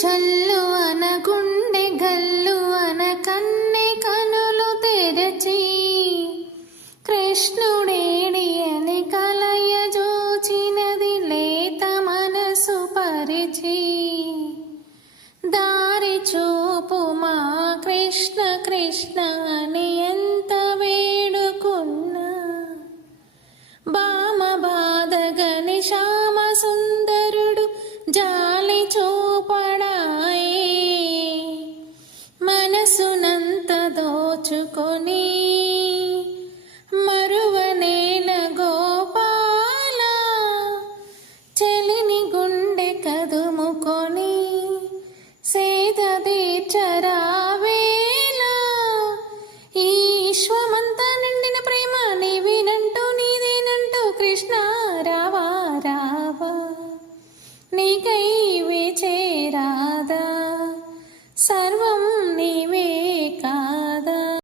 చల్లువన గుండె గల్లువన కన్నె కనులు తెరచి కృష్ణుడేడి అని కలయ జోచినది లేత మనసు పరిచి దారి చూపుమా కృష్ణ కృష్ణ అని ఎంత వేడుకున్నా బామ బాధగని శ్యామ సుందరుడు జాలి చూపడాయే మనసునంత దోచుకొని మరువనేల గోపాల చెలిని గుండె కదుముకొని సేద తీర్చరావేలా ఈ విశ్వమంతా నిండిన ప్రేమ నీవినంటూ నీదేనంటూ కృష్ణ రావా రావా నీకై వేచేరాదా సర్వం